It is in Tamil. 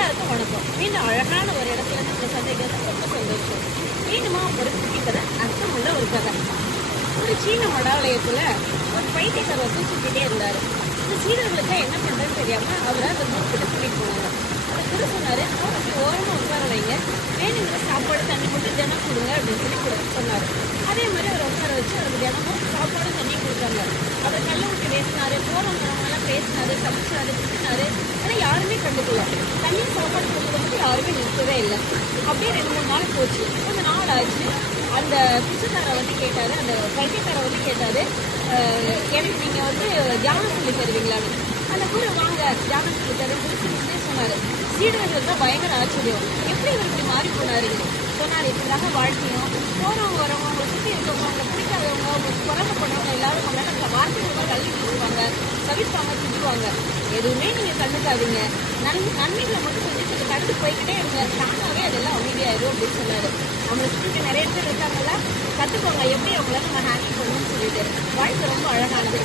எல்லாருக்கும் வணக்கம். மீண்டும் அழகான ஒரு இடத்துல இருந்து உங்களை சந்திக்கிறது ரொம்ப சந்தோஷம். மீண்டுமா ஒரு குட்டி கதை, அர்த்தமுள்ள ஒரு கதை. ஒரு சீன மடாலயத்துல ஒரு பைத்தியக்காரர் ஒருத்தர் சுத்திட்டே இருந்தாரு. இந்த சீடர்களுக்கு என்ன பண்றதுன்னு தெரியாம அவரை அந்த குரு கிட்ட கூட்டிட்டு போனாங்க. அந்த குரு சொன்னாரு, அவருக்கு ஓரமா உட்கார வைங்க, வேணுங்கிற சாப்பாடு தண்ணி மட்டும் தினம் கொடுங்க அப்படின்னு சொல்லி சொன்னாரு. அதே மாதிரி அவர் உட்கார வச்சு அவருக்கு தினமும் சாப்பாடு தண்ணி கொடுத்தாங்க. அவர் கல்ல விட்டு பேசினாரு, போறவங்க பேசினாரு, சமைச்சாரு, திட்டினாரு. ஆனா யாருமே கண்டுக்கல. தண்ணி சாப்பாடு கொடுக்கறது மட்டும் யாருமே நிறுத்தவே இல்லை. அப்படியே 2-3 நாள் போச்சு. கொஞ்ச நாள் ஆச்சு. அந்த பிச்சைக்காரரை வந்து கேட்டாரு, அந்த பைத்தியக்காரரை வந்து கேட்டாரு, எனக்கு நீங்க வந்து தியானம் சொல்லி தருவீங்களான்னு. அந்த குரு வாங்க தியானம் சொல்லி தருன்னு சொன்னாரு. சீடர்கள் தான் பயங்கர ஆச்சரியம். எப்படி இவர் இப்படி மாறி போனாருன்னு சொன்னாரு. இப்படிதாங்க வாழ்க்கையும், போறவங்க வரவங்க, அவங்களை சுற்றி இருக்கவங்க, அவங்களை பிடிக்காதவங்க, அவங்களுக்கு குறைஞ்ச போனவங்க எல்லாரும் நம்மளால வார்த்தைகள் தள்ளி விட்டுருவாங்க, சவிப்பாங்க, திட்டுவாங்க. எதுவுமே நீங்க கண்டுக்காதீங்க, நன்மைகளை மட்டும் கொஞ்சம் கடந்து போய்கிட்டே இருங்க, தானாவே அதெல்லாம் அமைதியாயிரும் அப்படின்னு சொன்னாரு. அவங்களை சுற்றி நிறைய பேர் இருக்காங்களா, கத்துக்கோங்க எப்படி அவங்கள நம்ம ஹேண்டில் பண்ணணும்னு சொல்லிட்டு. வாழ்க்கை ரொம்ப அழகானது.